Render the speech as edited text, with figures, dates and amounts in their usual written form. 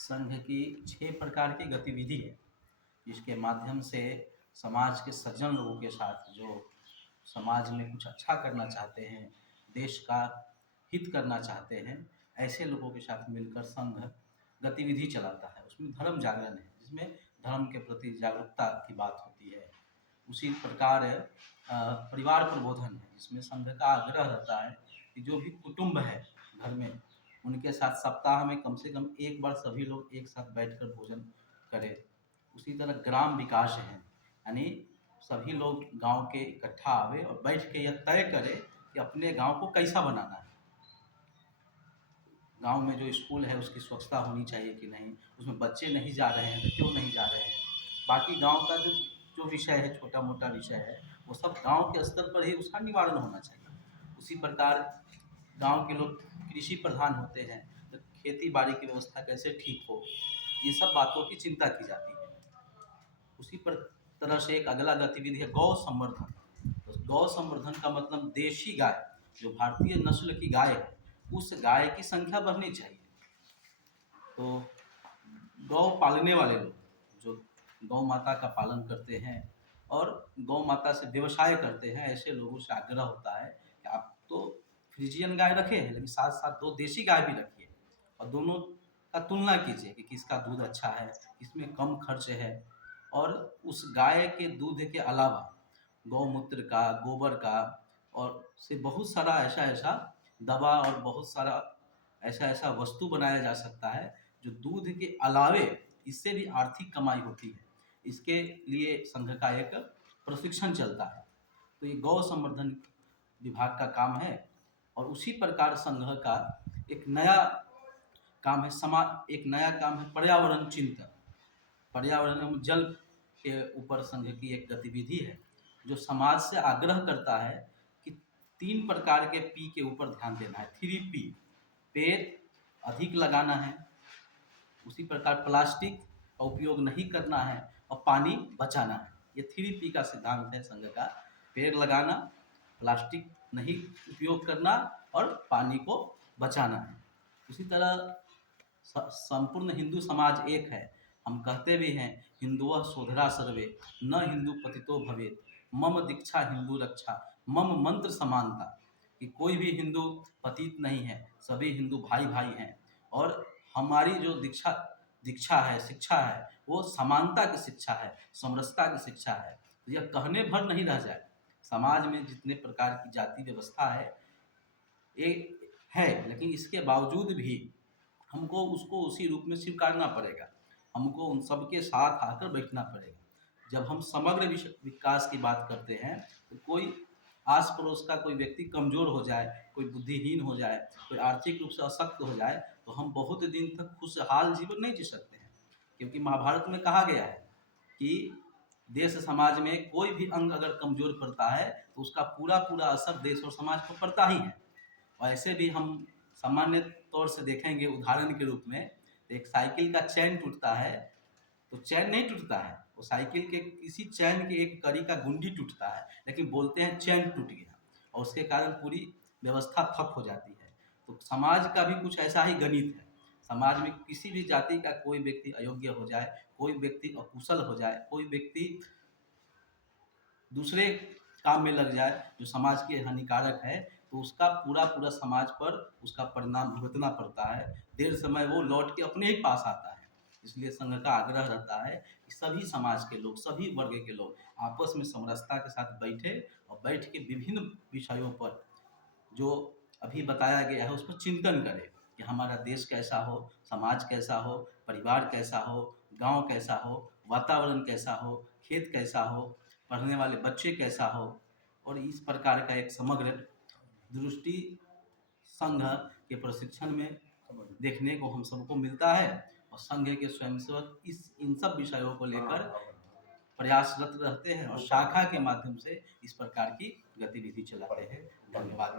संघ की 6 प्रकार की गतिविधि है, जिसके माध्यम से समाज के सज्जन लोगों के साथ जो समाज में कुछ अच्छा करना चाहते हैं, देश का हित करना चाहते हैं, ऐसे लोगों के साथ मिलकर संघ गतिविधि चलाता है। उसमें धर्म जागरण है, जिसमें धर्म के प्रति जागरूकता की बात होती है। उसी प्रकार परिवार प्रबोधन है, जिसमें संघ का आग्रह रहता है कि जो भी कुटुंब है घर में, उनके साथ सप्ताह में कम से कम एक बार सभी लोग एक साथ बैठकर भोजन करें। उसी तरह ग्राम विकास है, यानी सभी लोग गांव के इकट्ठा आवे और बैठ के यह तय करें कि अपने गांव को कैसा बनाना है। गांव में जो स्कूल है उसकी स्वच्छता होनी चाहिए कि नहीं, उसमें बच्चे नहीं जा रहे हैं तो क्यों नहीं जा रहे हैं। बाकी गांव का जो जो विषय है, छोटा मोटा विषय है, वो सब गांव के स्तर पर ही उसका निवारण होना चाहिए। उसी प्रकार गांव के लोग कृषि प्रधान होते हैं, तो खेती बाड़ी की व्यवस्था कैसे ठीक हो, ये सब बातों की चिंता की जाती है। उसी पर तरह से एक अगला गतिविधि है गौ संवर्धन। तो गौ संवर्धन का मतलब देशी गाय, जो भारतीय नस्ल की गाय है, उस गाय की संख्या बढ़नी चाहिए। तो गौ पालने वाले लोग जो गौ माता का पालन करते हैं और गौ माता से व्यवसाय करते हैं, ऐसे लोगों से आग्रह होता है कि आप तो फ्रीजियन गाय रखे हैं, लेकिन साथ साथ 2 देशी गाय भी रखिए और दोनों का तुलना कीजिए कि किसका दूध अच्छा है, किसमें कम खर्च है। और उस गाय के दूध के अलावा गौमूत्र का, गोबर का और से बहुत सारा ऐसा दवा और बहुत सारा ऐसा वस्तु बनाया जा सकता है जो दूध के अलावे इससे भी आर्थिक कमाई होती है। इसके लिए संघ का एक प्रशिक्षण चलता है। तो ये गौ संवर्धन विभाग का काम है। और उसी प्रकार संघ का एक नया काम है एक नया काम है पर्यावरण चिंतन। पर्यावरण एवं जल के ऊपर संघ की एक गतिविधि है, जो समाज से आग्रह करता है कि 3 प्रकार के पी के ऊपर ध्यान देना है। 3 पी, पेड़ अधिक लगाना है, उसी प्रकार प्लास्टिक का उपयोग नहीं करना है और पानी बचाना है। ये 3 पी का सिद्धांत है संघ का। पेड़ लगाना, प्लास्टिक नहीं उपयोग करना और पानी को बचाना है। उसी तरह संपूर्ण हिंदू समाज एक है। हम कहते भी हैं हिंदुः सोदरा सर्वे, न हिंदू पतितो भवेत्, मम दीक्षा हिंदू रक्षा, मम मंत्र समानता। कि कोई भी हिंदू पतित नहीं है, सभी हिंदू भाई भाई हैं। और हमारी जो दीक्षा है, शिक्षा है, वो समानता की शिक्षा है, समरसता की शिक्षा है। तो यह कहने भर नहीं रह जाए। समाज में जितने प्रकार की जाति व्यवस्था है एक है, लेकिन इसके बावजूद भी हमको उसको उसी रूप में स्वीकारना पड़ेगा। हमको उन सबके साथ आकर बैठना पड़ेगा। जब हम समग्र विकास की बात करते हैं, तो कोई आस पड़ोस का कोई व्यक्ति कमज़ोर हो जाए, कोई बुद्धिहीन हो जाए, कोई आर्थिक रूप से अशक्त हो जाए, तो हम बहुत दिन तक खुशहाल जीवन नहीं जी सकते हैं। क्योंकि महाभारत में कहा गया है कि देश समाज में कोई भी अंग अगर कमज़ोर पड़ता है, तो उसका पूरा असर देश और समाज पर पड़ता ही है। और ऐसे भी हम सामान्य तौर से देखेंगे उदाहरण के रूप में, एक साइकिल का चैन टूटता है तो चैन नहीं टूटता है, वो साइकिल के किसी चैन के एक कड़ी का गुंडी टूटता है, लेकिन बोलते हैं चैन टूट गया और उसके कारण पूरी व्यवस्था ठप हो जाती है। तो समाज का भी कुछ ऐसा ही गणित है। समाज में किसी भी जाति का कोई व्यक्ति अयोग्य हो जाए, कोई व्यक्ति अकुशल हो जाए, कोई व्यक्ति दूसरे काम में लग जाए जो समाज के हानिकारक है, तो उसका पूरा समाज पर उसका परिणाम भुगतना पड़ता है। देर समय वो लौट के अपने ही पास आता है। इसलिए संघ का आग्रह रहता है कि सभी समाज के लोग, सभी वर्ग के लोग आपस में समरसता के साथ बैठे और बैठ के विभिन्न विषयों पर जो अभी बताया गया है उस पर चिंतन करें कि हमारा देश कैसा हो, समाज कैसा हो, परिवार कैसा हो, गांव कैसा हो, वातावरण कैसा हो, खेत कैसा हो, पढ़ने वाले बच्चे कैसा हो। और इस प्रकार का एक समग्र दृष्टि संघ के प्रशिक्षण में देखने को हम सबको मिलता है। और संघ के स्वयंसेवक इन सब विषयों को लेकर प्रयासरत रहते हैं और शाखा के माध्यम से इस प्रकार की गतिविधि चलाते हैं। धन्यवाद।